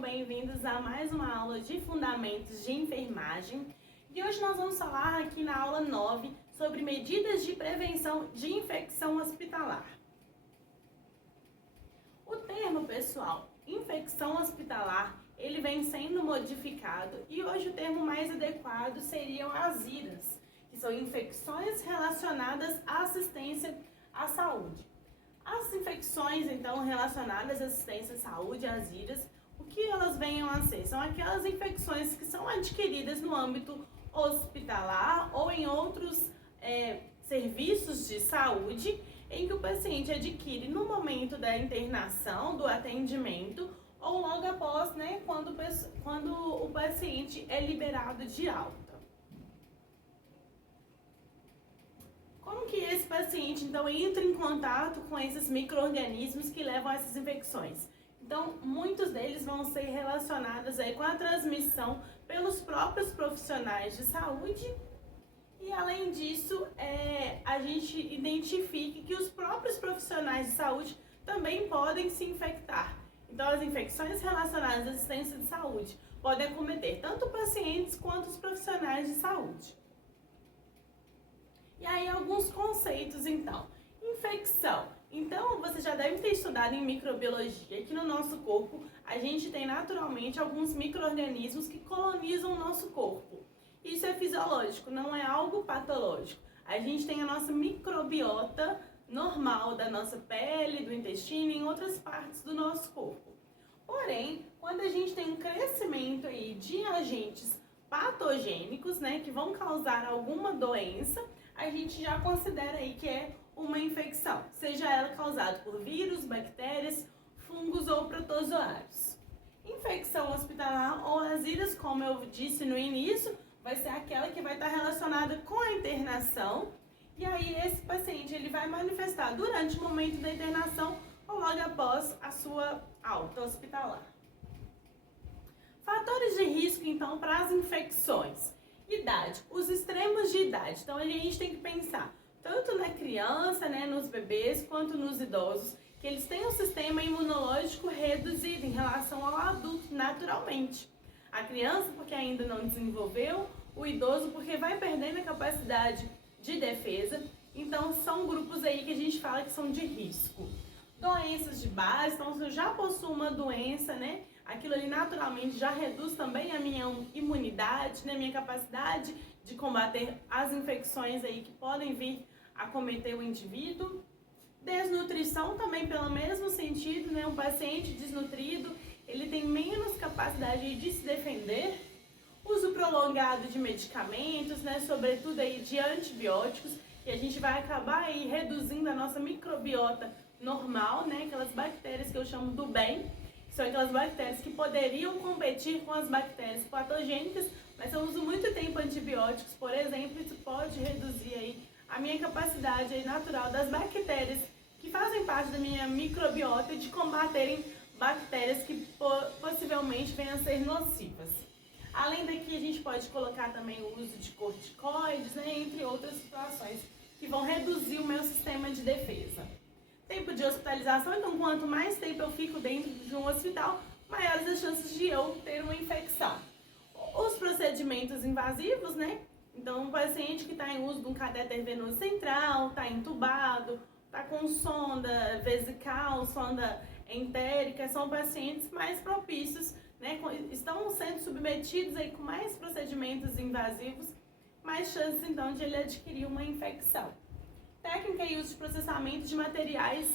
sejam bem-vindos a mais uma aula de Fundamentos de Enfermagem. E hoje nós vamos falar aqui na aula 9 sobre medidas de prevenção de infecção hospitalar. O termo, pessoal, infecção hospitalar, ele vem sendo modificado e hoje o termo mais adequado seriam as IRAs, que são infecções relacionadas à assistência à saúde. As infecções, então, relacionadas à assistência à saúde, as IRAs, o que elas venham a ser? São aquelas infecções que são adquiridas no âmbito hospitalar ou em outros serviços de saúde, em que o paciente adquire no momento da internação, do atendimento, ou logo após, quando o paciente é liberado de alta. Como que esse paciente, então, entra em contato com esses micro-organismos que levam a essas infecções? Então, muitos deles vão ser relacionados aí com a transmissão pelos próprios profissionais de saúde e, além disso, a gente identifica que os próprios profissionais de saúde também podem se infectar. Então, as infecções relacionadas à assistência de saúde podem acometer tanto pacientes quanto os profissionais de saúde. E aí, alguns conceitos, então. Infecção. Então, você já deve ter estudado em microbiologia que no nosso corpo a gente tem naturalmente alguns micro-organismos que colonizam o nosso corpo. Isso é fisiológico, não é algo patológico. A gente tem a nossa microbiota normal da nossa pele, do intestino e em outras partes do nosso corpo. Porém, quando a gente tem um crescimento aí de agentes patogênicos, que vão causar alguma doença, a gente já considera aí que é uma infecção, seja ela causada por vírus, bactérias, fungos ou protozoários. Infecção hospitalar ou as IRAs, como eu disse no início, vai ser aquela que vai estar relacionada com a internação, e aí esse paciente ele vai manifestar durante o momento da internação ou logo após a sua alta hospitalar. Fatores de risco, então, para as infecções. Idade, os extremos de idade. Então, a gente tem que pensar tanto na criança, nos bebês, quanto nos idosos, que eles têm um sistema imunológico reduzido em relação ao adulto, naturalmente. A criança, porque ainda não desenvolveu, o idoso, porque vai perdendo a capacidade de defesa. Então, são grupos aí que a gente fala que são de risco. Doenças de base, então, se eu já possuo uma doença, aquilo ali naturalmente já reduz também a minha imunidade, minha capacidade de combater as infecções aí que podem vir a acometer o indivíduo. Desnutrição também pelo mesmo sentido, um paciente desnutrido, ele tem menos capacidade de se defender. Uso prolongado de medicamentos, sobretudo aí de antibióticos, que a gente vai acabar aí reduzindo a nossa microbiota normal, aquelas bactérias que eu chamo do bem, que são aquelas bactérias que poderiam competir com as bactérias patogênicas, mas eu uso muito tempo antibióticos, por exemplo, isso pode reduzir aí a minha capacidade aí natural das bactérias que fazem parte da minha microbiota de combaterem bactérias que possivelmente venham a ser nocivas. Além daqui, a gente pode colocar também o uso de corticoides, entre outras situações que vão reduzir o meu sistema de defesa. Tempo de hospitalização, então quanto mais tempo eu fico dentro de um hospital, maiores as chances de eu ter uma infecção. Os procedimentos invasivos, então um paciente que está em uso de um catéter venoso central, está entubado, está com sonda vesical, sonda entérica, são pacientes mais propícios, estão sendo submetidos aí com mais procedimentos invasivos, mais chances então de ele adquirir uma infecção. Técnica e uso de processamento de materiais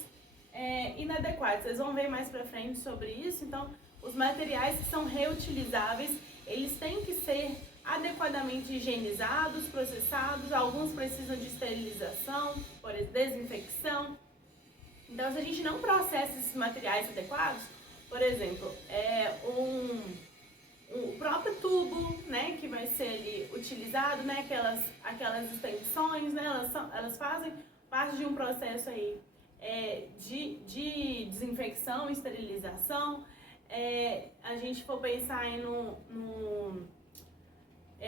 inadequados. Vocês vão ver mais pra frente sobre isso. Então, os materiais que são reutilizáveis, eles têm que ser adequadamente higienizados, processados. Alguns precisam de esterilização, por desinfecção. Então, se a gente não processa esses materiais adequados, por exemplo, o próprio tubo, que vai ser ali utilizado, aquelas extensões, elas fazem parte de um processo aí de desinfecção, esterilização. A gente for pensar aí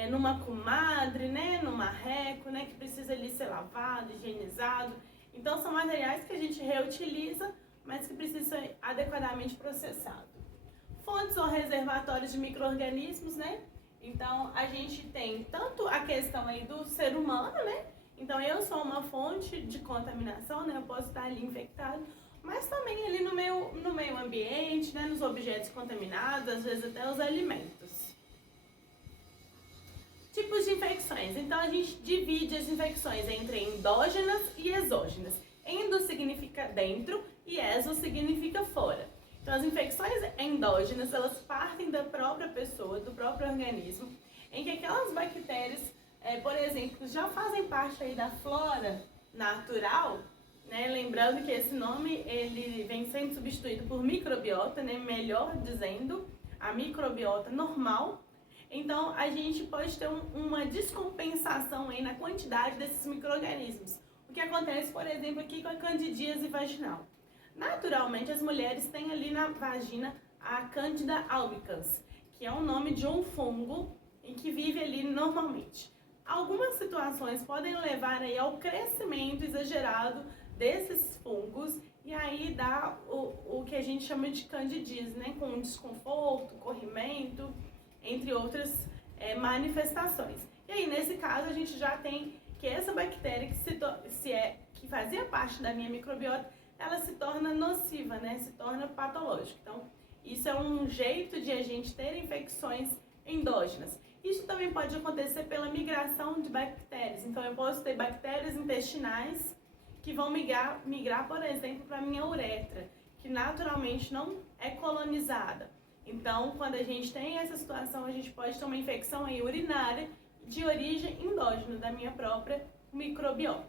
numa comadre, numa reco, que precisa ali ser lavado, higienizado. Então são materiais que a gente reutiliza, mas que precisam ser adequadamente processados. Fontes reservatório de micro-organismos, né? Então, a gente tem tanto a questão aí do ser humano, né? Então, eu sou uma fonte de contaminação, né? Eu posso estar ali infectado, mas também ali no meio ambiente, né? Nos objetos contaminados, às vezes até os alimentos. Tipos de infecções. Então, a gente divide as infecções entre endógenas e exógenas. Endo significa dentro e exo significa fora. Então, as infecções endógenas, elas partem da própria pessoa, do próprio organismo, em que aquelas bactérias, por exemplo, já fazem parte aí da flora natural, né? Lembrando que esse nome, ele vem sendo substituído por microbiota, né? Melhor dizendo, a microbiota normal. Então, a gente pode ter uma descompensação aí na quantidade desses micro-organismos. O que acontece, por exemplo, aqui com a candidíase vaginal. Naturalmente, as mulheres têm ali na vagina a Candida albicans, que é o nome de um fungo em que vive ali normalmente. Algumas situações podem levar aí ao crescimento exagerado desses fungos e aí dá o que a gente chama de candidíase, né? Com desconforto, corrimento, entre outras manifestações. E aí, nesse caso, a gente já tem que essa bactéria que fazia parte da minha microbiota, ela se torna nociva, né? Se torna patológica. Então, isso é um jeito de a gente ter infecções endógenas. Isso também pode acontecer pela migração de bactérias. Então, eu posso ter bactérias intestinais que vão migrar, por exemplo, para a minha uretra, que naturalmente não é colonizada. Então, quando a gente tem essa situação, a gente pode ter uma infecção aí urinária de origem endógena, da minha própria microbiota.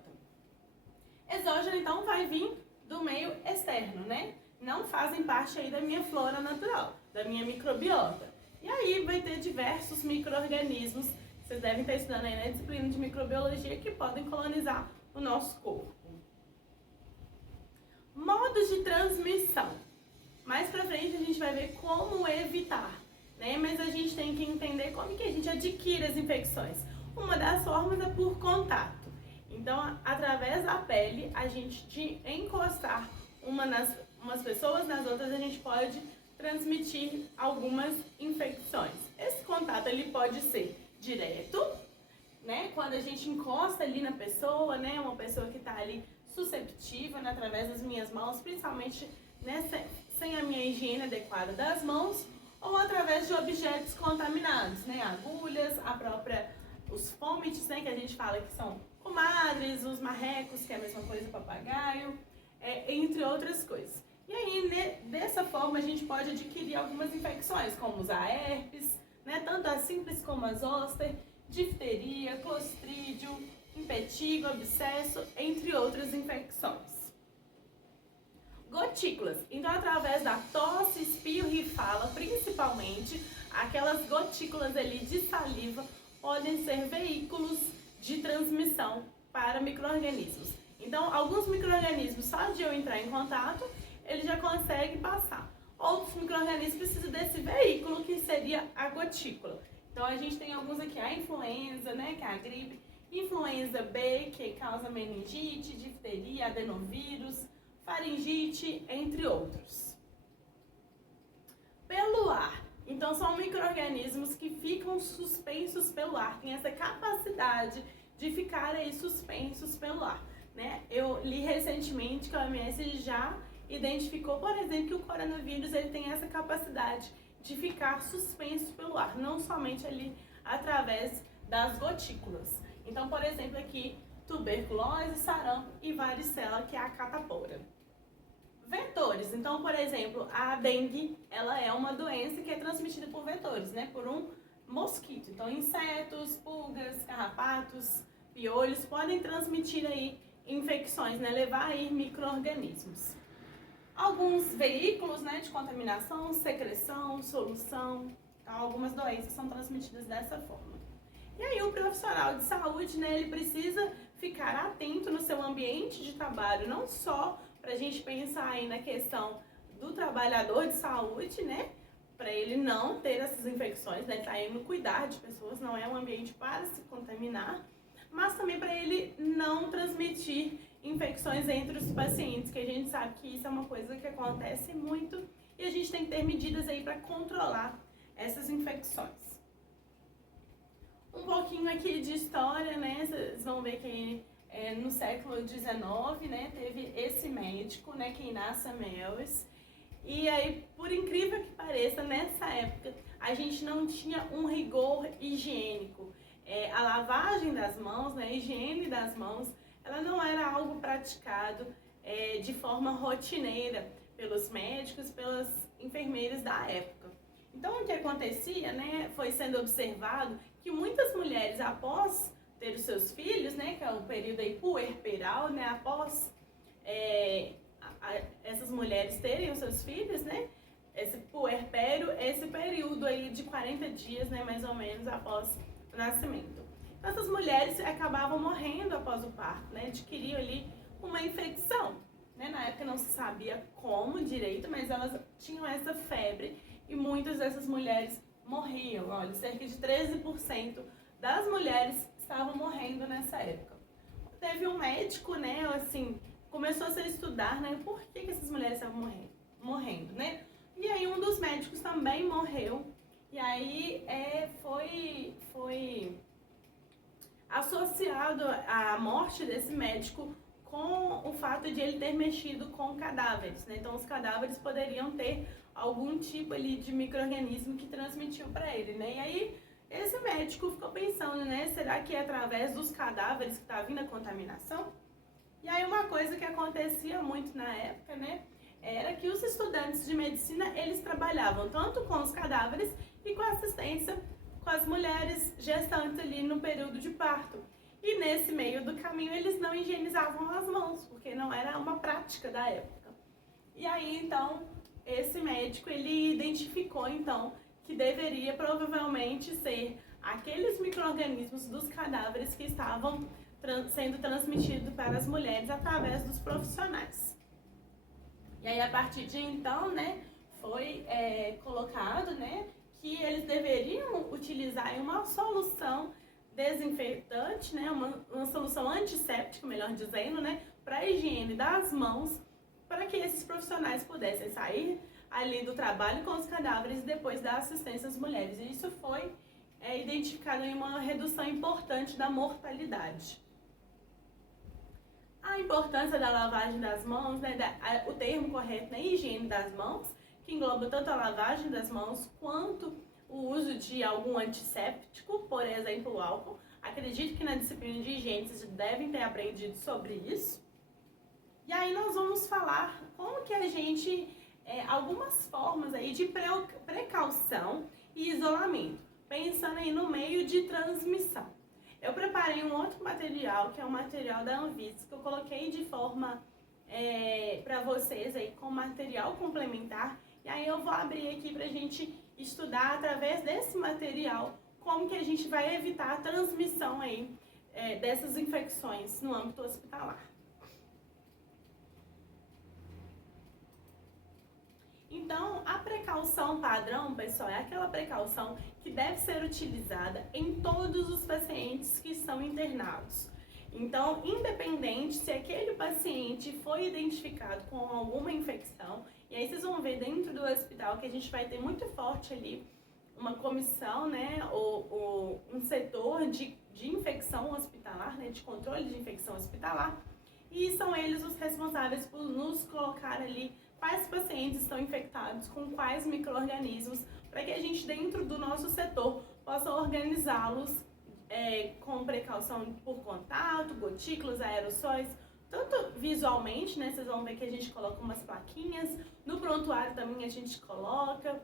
Exógena, então, vai vir do meio externo, né? Não fazem parte aí da minha flora natural, da minha microbiota. E aí vai ter diversos micro-organismos, vocês devem estar estudando aí na disciplina de microbiologia, que podem colonizar o nosso corpo. Modos de transmissão. Mais pra frente a gente vai ver como evitar, né? Mas a gente tem que entender como que a gente adquire as infecções. Uma das formas é por contato. Então, através da pele, a gente de encostar umas pessoas nas outras, a gente pode transmitir algumas infecções. Esse contato ele pode ser direto, né? Quando a gente encosta ali na pessoa, né? Uma pessoa que está ali susceptível, né? Através das minhas mãos, principalmente sem a minha higiene adequada das mãos, ou através de objetos contaminados, né? Agulhas, os fômites, né? Que a gente fala que são comadres, os marrecos, que é a mesma coisa, papagaio, entre outras coisas. E aí, dessa forma, a gente pode adquirir algumas infecções, como os herpes, né? Tanto as simples como as zoster, difteria, clostrídio, impetigo, abscesso, entre outras infecções. Gotículas. Então, através da tosse, espirro e fala, principalmente, aquelas gotículas ali de saliva podem ser veículos de transmissão para micro-organismos. Então, alguns micro-organismos, só de eu entrar em contato, ele já consegue passar. Outros micro-organismos precisam desse veículo, que seria a gotícula. Então, a gente tem alguns aqui, a influenza, né, que é a gripe, influenza B, que causa meningite, difteria, adenovírus, faringite, entre outros. Pelo ar. Então, são micro-organismos que ficam suspensos pelo ar, tem essa capacidade de ficar aí suspensos pelo ar, né? Eu li recentemente que a OMS já identificou, por exemplo, que o coronavírus ele tem essa capacidade de ficar suspenso pelo ar, não somente ali através das gotículas. Então, por exemplo, aqui, tuberculose, sarampo e varicela, que é a catapora. Vetores. Então, por exemplo, a dengue, ela é uma doença que é transmitida por vetores, né? Por um mosquito. Então, insetos, pulgas, carrapatos, piolhos podem transmitir aí infecções, né? Levar aí micro-organismos. Alguns veículos, né, de contaminação, secreção, solução. Então, algumas doenças são transmitidas dessa forma. E aí, o profissional de saúde, né, ele precisa ficar atento no seu ambiente de trabalho, não só para a gente pensar aí na questão do trabalhador de saúde, né? Para ele não ter essas infecções, né? Tá indo cuidar de pessoas, não é um ambiente para se contaminar, mas também para ele não transmitir infecções entre os pacientes, que a gente sabe que isso é uma coisa que acontece muito e a gente tem que ter medidas aí para controlar essas infecções. Um pouquinho aqui de história, né? Vocês vão ver que no século XIX, né, teve esse médico, né, Keynes Mills. E aí, por incrível que pareça, nessa época a gente não tinha um rigor higiênico. A lavagem das mãos, né, a higiene das mãos, ela não era algo praticado de forma rotineira pelos médicos, pelas enfermeiras da época. Então, o que acontecia, né, foi sendo observado que muitas mulheres, após ter os seus filhos, né, que é o período aí puerperal, né, após essas mulheres terem os seus filhos, né, esse puerpério, esse período aí de 40 dias, né, mais ou menos, após o nascimento. Então, essas mulheres acabavam morrendo após o parto, né, adquiriam ali uma infecção, né, na época não se sabia como direito, mas elas tinham essa febre e muitas dessas mulheres morriam. Olha, cerca de 13% das mulheres estavam morrendo nessa época. Teve um médico, né, assim, começou a se estudar, né, por que essas mulheres estavam morrendo, né? E aí um dos médicos também morreu. E aí foi associado a morte desse médico com o fato de ele ter mexido com cadáveres, né? Então os cadáveres poderiam ter algum tipo ali de micro-organismo que transmitiu para ele, né? E aí esse médico ficou pensando, né? Será que é através dos cadáveres que está vindo a contaminação? E aí uma coisa que acontecia muito na época, né? Era que os estudantes de medicina, eles trabalhavam tanto com os cadáveres e com a assistência com as mulheres gestantes ali no período de parto. E nesse meio do caminho eles não higienizavam as mãos, porque não era uma prática da época. E aí então esse médico ele identificou então que deveria provavelmente ser aqueles micro-organismos dos cadáveres que estavam sendo transmitidos para as mulheres através dos profissionais. E aí a partir de então, né, foi colocado, né, que eles deveriam utilizar uma solução desinfetante, né, uma solução antisséptica, melhor dizendo, né, para a higiene das mãos, para que esses profissionais pudessem sair ali do trabalho com os cadáveres e depois dar assistência às mulheres. E isso foi identificado em uma redução importante da mortalidade. A importância da lavagem das mãos, né, o termo correto, né, higiene das mãos, que engloba tanto a lavagem das mãos quanto o uso de algum antisséptico, por exemplo, o álcool. Acredito que na disciplina de higiene vocês devem ter aprendido sobre isso. E aí nós vamos falar como que a gente, algumas formas aí de precaução e isolamento, pensando aí no meio de transmissão. Eu preparei um outro material, que é o material da Anvisa, que eu coloquei de forma para vocês aí com material complementar. E aí eu vou abrir aqui pra gente estudar através desse material como que a gente vai evitar a transmissão aí dessas infecções no âmbito hospitalar. Então, a precaução padrão, pessoal, é aquela precaução que deve ser utilizada em todos os pacientes que estão internados. Então, independente se aquele paciente foi identificado com alguma infecção, e aí vocês vão ver dentro do hospital que a gente vai ter muito forte ali uma comissão, né, ou um setor de infecção hospitalar, né, de controle de infecção hospitalar, e são eles os responsáveis por nos colocar ali quais pacientes estão infectados com quais micro-organismos, para que a gente, dentro do nosso setor, possa organizá-los com precaução por contato, gotículas, aerossóis, tanto visualmente, né, vocês vão ver que a gente coloca umas plaquinhas, no prontuário também a gente coloca,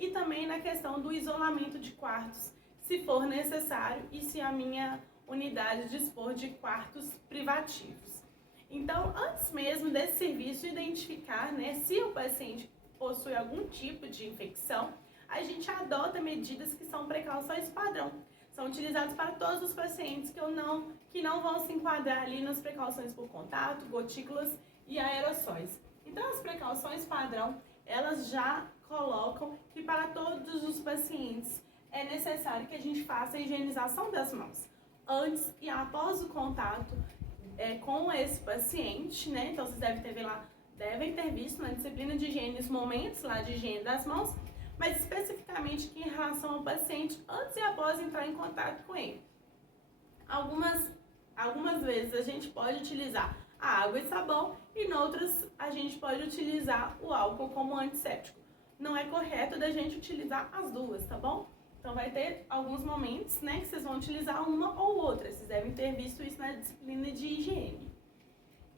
e também na questão do isolamento de quartos, se for necessário, e se a minha unidade dispor de quartos privativos. Então, antes mesmo desse serviço identificar, né, se o paciente possui algum tipo de infecção, a gente adota medidas que são precauções padrão. São utilizadas para todos os pacientes que não vão se enquadrar ali nas precauções por contato, gotículas e aerossóis. Então, as precauções padrão, elas já colocam que para todos os pacientes é necessário que a gente faça a higienização das mãos antes e após o contato com esse paciente, né? Então, vocês devem ter devem ter visto na disciplina de higiene os momentos lá de higiene das mãos, mas especificamente aqui em relação ao paciente antes e após entrar em contato com ele. Algumas vezes a gente pode utilizar a água e sabão e noutras a gente pode utilizar o álcool como antisséptico. Não é correto da gente utilizar as duas, tá bom? Então vai ter alguns momentos, né, que vocês vão utilizar uma ou outra. Vocês devem ter visto isso na disciplina de higiene.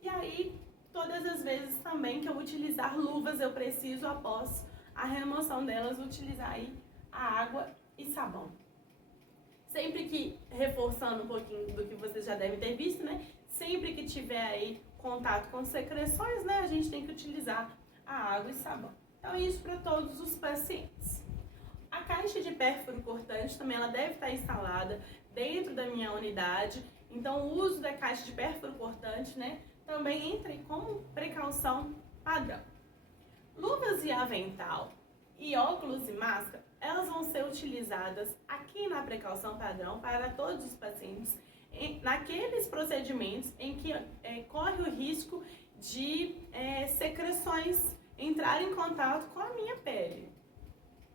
E aí, todas as vezes também que eu utilizar luvas, eu preciso, após a remoção delas, utilizar aí a água e sabão. Sempre que, reforçando um pouquinho do que vocês já devem ter visto, né? Sempre que tiver aí contato com secreções, né? A gente tem que utilizar a água e sabão. Então, isso para todos os pacientes. A caixa de pérfuro cortante também ela deve estar instalada dentro da minha unidade. Então, o uso da caixa de pérfuro cortante, né? Também entra como precaução padrão. Luvas e avental e óculos e máscara, elas vão ser utilizadas aqui na precaução padrão para todos os pacientes naqueles procedimentos em que corre o risco de secreções entrar em contato com a minha pele,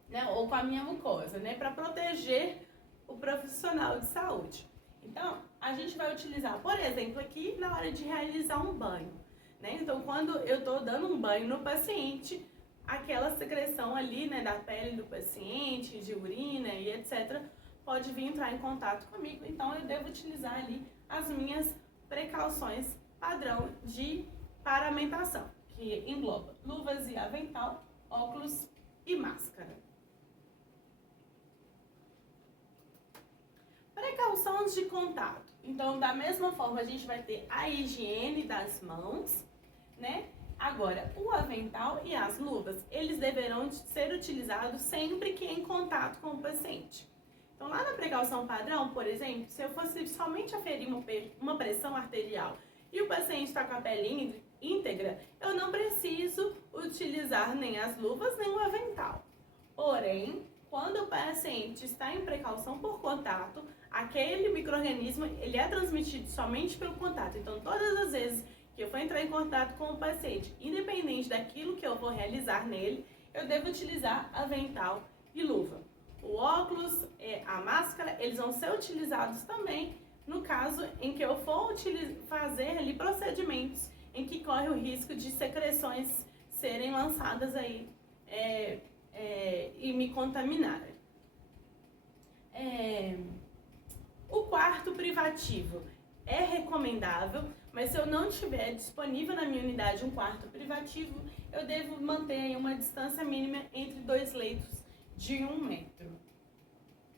né, ou com a minha mucosa, né, para proteger o profissional de saúde. Então, a gente vai utilizar, por exemplo, aqui na hora de realizar um banho, né? Então, quando eu estou dando um banho no paciente, aquela secreção ali, né, da pele do paciente, de urina e etc., pode vir entrar em contato comigo. Então, eu devo utilizar ali as minhas precauções padrão de paramentação, que engloba luvas e avental, óculos e máscara. Precauções de contato. Então, da mesma forma, a gente vai ter a higiene das mãos, né? Agora, o avental e as luvas, eles deverão ser utilizados sempre que em contato com o paciente. Então, lá na precaução padrão, por exemplo, se eu fosse somente aferir uma pressão arterial e o paciente está com a pele íntegra, eu não preciso utilizar nem as luvas nem o avental. Porém, quando o paciente está em precaução por contato, aquele micro-organismo ele é transmitido somente pelo contato. Então, todas as vezes que eu for entrar em contato com o paciente, independente daquilo que eu vou realizar nele, eu devo utilizar avental e luva. O óculos, a máscara, eles vão ser utilizados também no caso em que eu for fazer ali procedimentos em que corre o risco de secreções serem lançadas aí e me contaminarem. O quarto privativo é recomendável, mas se eu não tiver disponível na minha unidade um quarto privativo, eu devo manter aí uma distância mínima entre 2 leitos de 1 metro.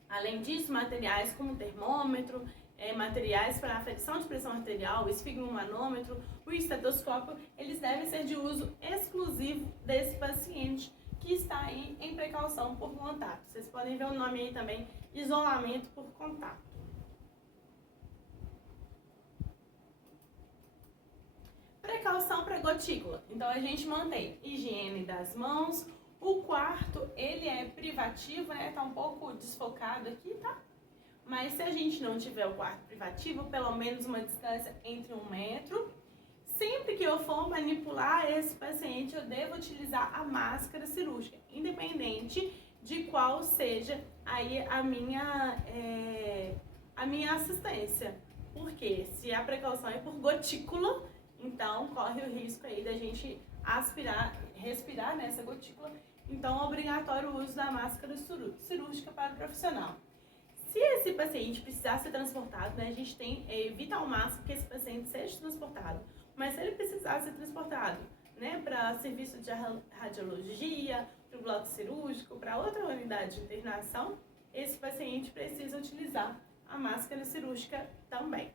Além disso, materiais como termômetro, materiais para aferição de pressão arterial, o esfigmomanômetro, o estetoscópio, eles devem ser de uso exclusivo desse paciente que está aí em precaução por contato. Vocês podem ver o nome aí também, isolamento por contato. Precaução para gotícula. Então, a gente mantém higiene das mãos. O quarto, ele é privativo, né? Tá um pouco desfocado aqui, tá? Mas se a gente não tiver o quarto privativo, pelo menos uma distância entre 1 metro. Sempre que eu for manipular esse paciente, eu devo utilizar a máscara cirúrgica, independente de qual seja aí a minha assistência. Porque se a precaução é por gotícula, então corre o risco aí da gente respirar nessa gotícula. Então é obrigatório o uso da máscara cirúrgica para o profissional. Se esse paciente precisar ser transportado, né, a gente evita ao máximo que esse paciente seja transportado. Mas se ele precisar ser transportado, né, para serviço de radiologia, para o bloco cirúrgico, para outra unidade de internação, esse paciente precisa utilizar a máscara cirúrgica também.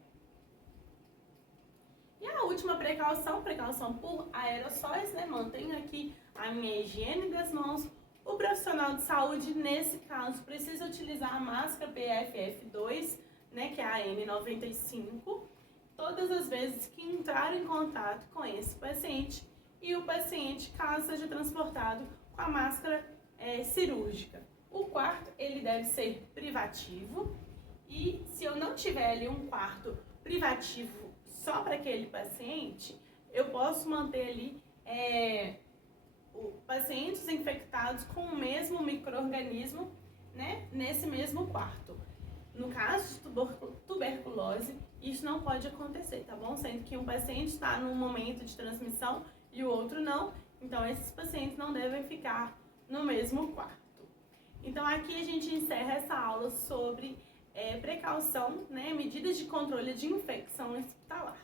E a última precaução por aerossóis, né, mantenho aqui a minha higiene das mãos. O profissional de saúde, nesse caso, precisa utilizar a máscara PFF2, né, que é a N95, todas as vezes que entrar em contato com esse paciente e o paciente, caso seja transportado com a máscara cirúrgica. O quarto, ele deve ser privativo e se eu não tiver ali um quarto privativo só para aquele paciente, eu posso manter ali pacientes infectados com o mesmo micro-organismo, né, nesse mesmo quarto. No caso de tuberculose, isso não pode acontecer, tá bom? Sendo que um paciente está num momento de transmissão e o outro não, então esses pacientes não devem ficar no mesmo quarto. Então aqui a gente encerra essa aula sobre precaução, né, medidas de controle de infecção hospitalar.